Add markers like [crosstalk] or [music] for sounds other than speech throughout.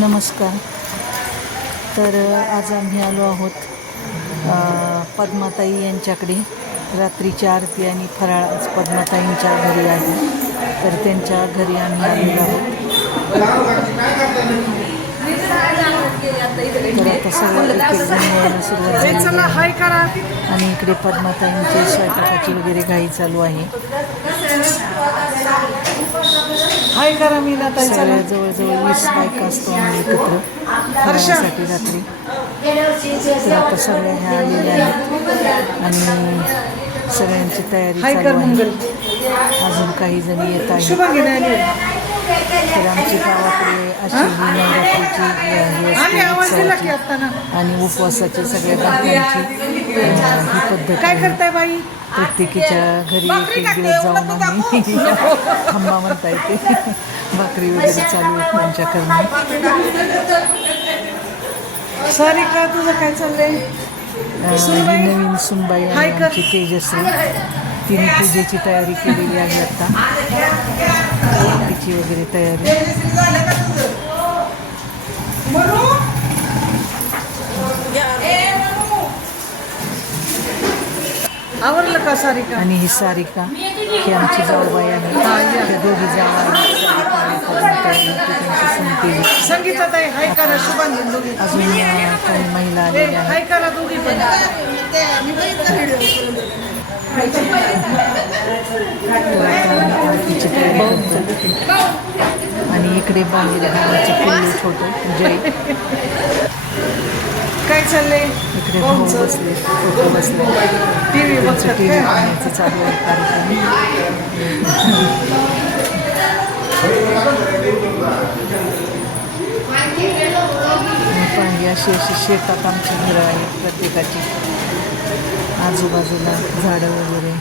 नमस्कार. तर आज आम्ही आलो आहोत पद्माताई यांच्याकडे. रात्रीची आरती आणि फराळ आज पद्माताईंच्या घरी आहे. तर त्यांच्या घरी आम्ही आलेलो आहोत. तर आता सगळं सुरुवात आणि इकडे पद्माताईंची स्वयंपाकाची वगैरे घाई चालू आहे. हाय करा मी ना चला जवळजवळ वीस बायका असतो आम्ही एकत्र. फराळासाठी रात्री. तर आता सगळ्या ह्या आलेल्या आहेत. आणि सगळ्यांची तयारी चालू आहे. मंगल. अजून काही जणी येत आहेत. तर आमची गावाकडे अशी नवरात्रीची आणि उपवासाची सगळ्या अ, ही पद्धत काय करताय बाई? प्रत्येकीच्या घरी एक एक दिवस जाऊन आम्ही खंबा [laughs] म्हणता येते. भाकरी वगैरे चालू आहेत त्यांच्या करणं सॉरी का तुझं काय चाललंय? नवीन सुनबाई हाय आहे कर. आमची तेजश्री. तिने पूजेची तयारी केलेली आहे आता. तिची वगैरे तयारी. आवरलं का सॉरी का? आणि ही सारिका ही आमची जाऊबाई आहे. त्या दोघी. सारिका हाय करा शुभांगी अजून काही महिला आलेल्या आहेत. आणि इकडे भावाचे पिल्लू छोटं जय. काय चाललंय? इकडे भाऊ बसले फोटो बसले. टीव्ही त्यांचं बघतात टी व्ही पाहण्याचं चालू आहे कार्यक्रम. पाहिजे अशी अशी शेतात आमची घरं आहेत प्रत्येकाची. आजूबाजूला झाडं वगैरे.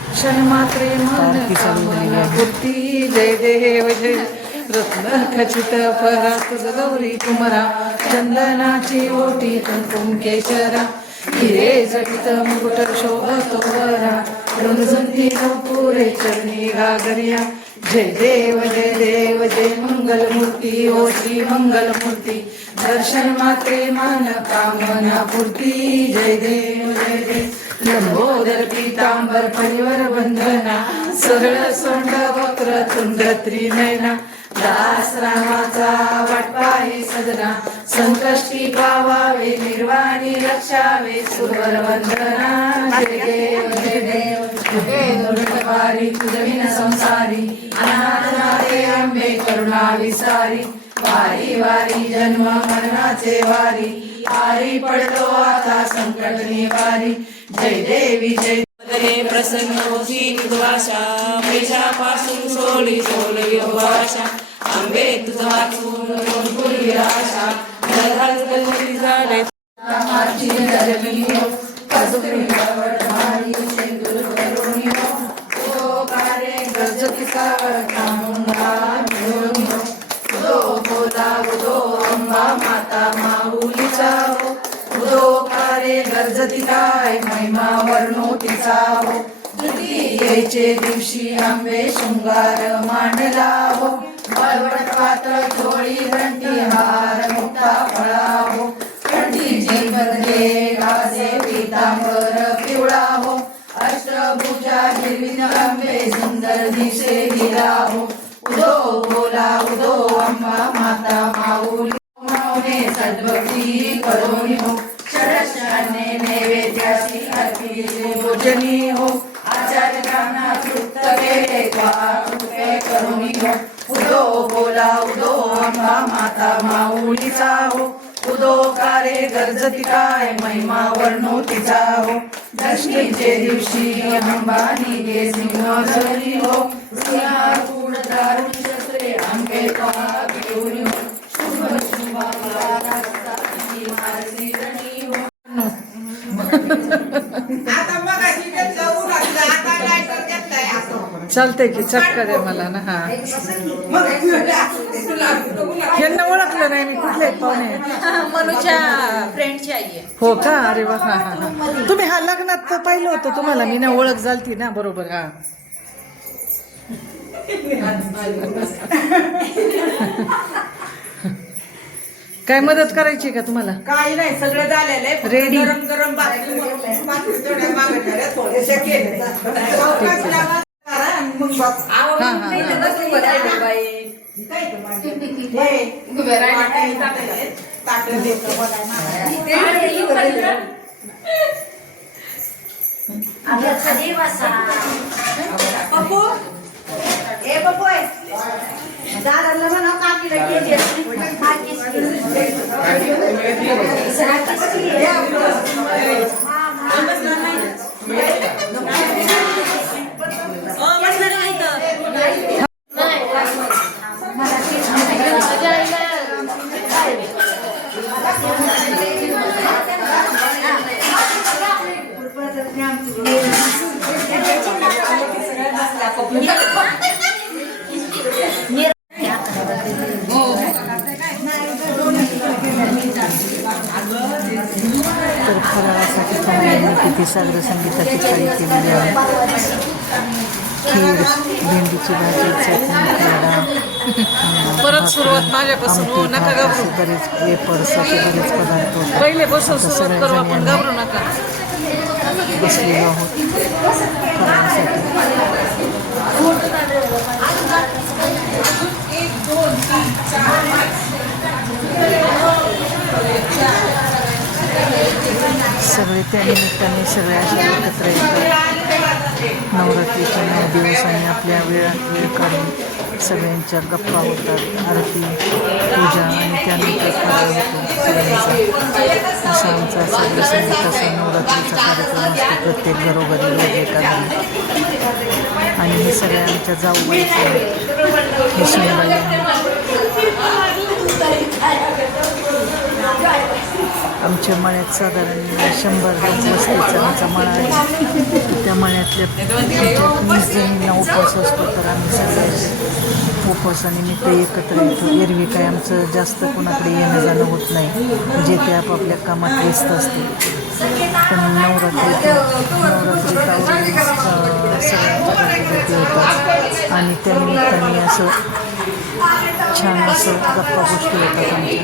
मूर्ती जय देव जय. रत्न खचित गौरी कुमरा चंदनाची ओटी कुंकुम केशरा. हिरे जटित मुकुट शोभतो वरा रुंजंती पुरे चरणी घागरिया. जय देव जय देव जय मंगल मूर्ती ओ श्री मंगल मूर्ती दर्शन मात्रे मान कामना पूर्ती. जय देव जय देव. लंबोदर पीतांबर परिवर बंधना सरळ सोंड वक्र तुंड त्रिनयना दास रामाचा वाटपाही सदना संकष्टी पावावे निर्वाणी रक्षावे सुरवर वंदना जय देव देव जय तुझविन संसारी अनाथनाथे अंबे करुणा विसारी वारी वारी जन्म मरणाचे वारी आरी पडतो आता संकट निवारी. जय देवी जय वदने प्रसन्न होशी तुझवाशा पेशापासून सोडी सोडली वाशा आंबे तुझ वाचून फुलली आशा झाले कारे काय महिमा वर्णो तिचा हो तुझी दिवशी आंबे शृंगार मांडला हो बळवट पातळ झोळी घंटी हार मुक्ता फळा हो कंठीची गाजे पितांबर पिवळा हो अष्टभुजा हिरवीन आंबे सुंदर दिसे हिरा हो उदो बोला उदो अंबा माता माऊली. माऊने सद्भक्ती करून पूजनी भोजनी हो आचार्यांना तृप्त केले कृपे करुणी हो। उदो बोला उदो अंबा माता माऊलीचा हो उदो कारे गरजती काय महिमा वर्णो तिचा हो दशमीचे दिवशी अंबानी गे सिंह हो। सिंहारूढ दारुण शस्त्रे आंबे पा घेऊन हो। शुभ शुभ साथी मारसी रणी हो। चालतंय की चक्कर आहे मला ना हा. यांना ओळखलं नाही मी कुठले पाहुणे? मनूच्या फ्रेंडची आई आहे. हो का? अरे वा हा हा हा. तुम्ही हा लग्नात तर पाहिलं होतं तुम्हाला मी ना ओळख झालती ना बरोबर हा. काय मदत करायची का तुम्हाला? काही नाही सगळं झालेलं आहे. Ready. गरम गरम भाकरी भाकरी थोड्या पप्पू? ए पप्पू. दादाला म्हणा काकीला घे. तिथे सागर संगीताची थाळी केलेली आहे खीर भेंडीची भाजी चटणी परत सुरुवात माझ्यापासून. हो, नका घाबरू. बरेच वेपर्स असे बरेच पदार्थ होते पहिले बसून सुरुवात करू आपण घाबरू नका बसलेलो आहोत फराळासाठी सगळे त्या निमित्ताने एकत्र येतात नवरात्रीचे नऊ दिवस आणि आपल्या वेळात वेळ काढून सगळ्यांच्या गप्पा होतात आरती पूजा आणि त्यानंतर होतो सगळ्यांचा असा आमचा सगळं संगीताचा नवरात्रीचा कार्यक्रम असतो प्रत्येक घरोघरी रोज एका आणि हे सगळ्या आमच्या जाऊबाईच आहेत हे सुनबाई आहेत. आमच्या मळ्यात साधारण शंभर वस्तीचा आमचा मळा आहे. त्या मळ्यातल्या वीस जणींना उपवास असतो तर आम्ही सगळे उपवासानिमित्त एकत्र येतो. एरवी काय आमचं जास्त कोणाकडे येणं जाणं होत नाही. जे ते आपापल्या कामात व्यस्त असते पण नवरात्री नवरात्रीत आवडीने, सगळ्यांच्या होतात आणि त्या निमित्ताने असं छान असं गप्पा गोष्टी होतात आमच्या.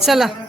चला.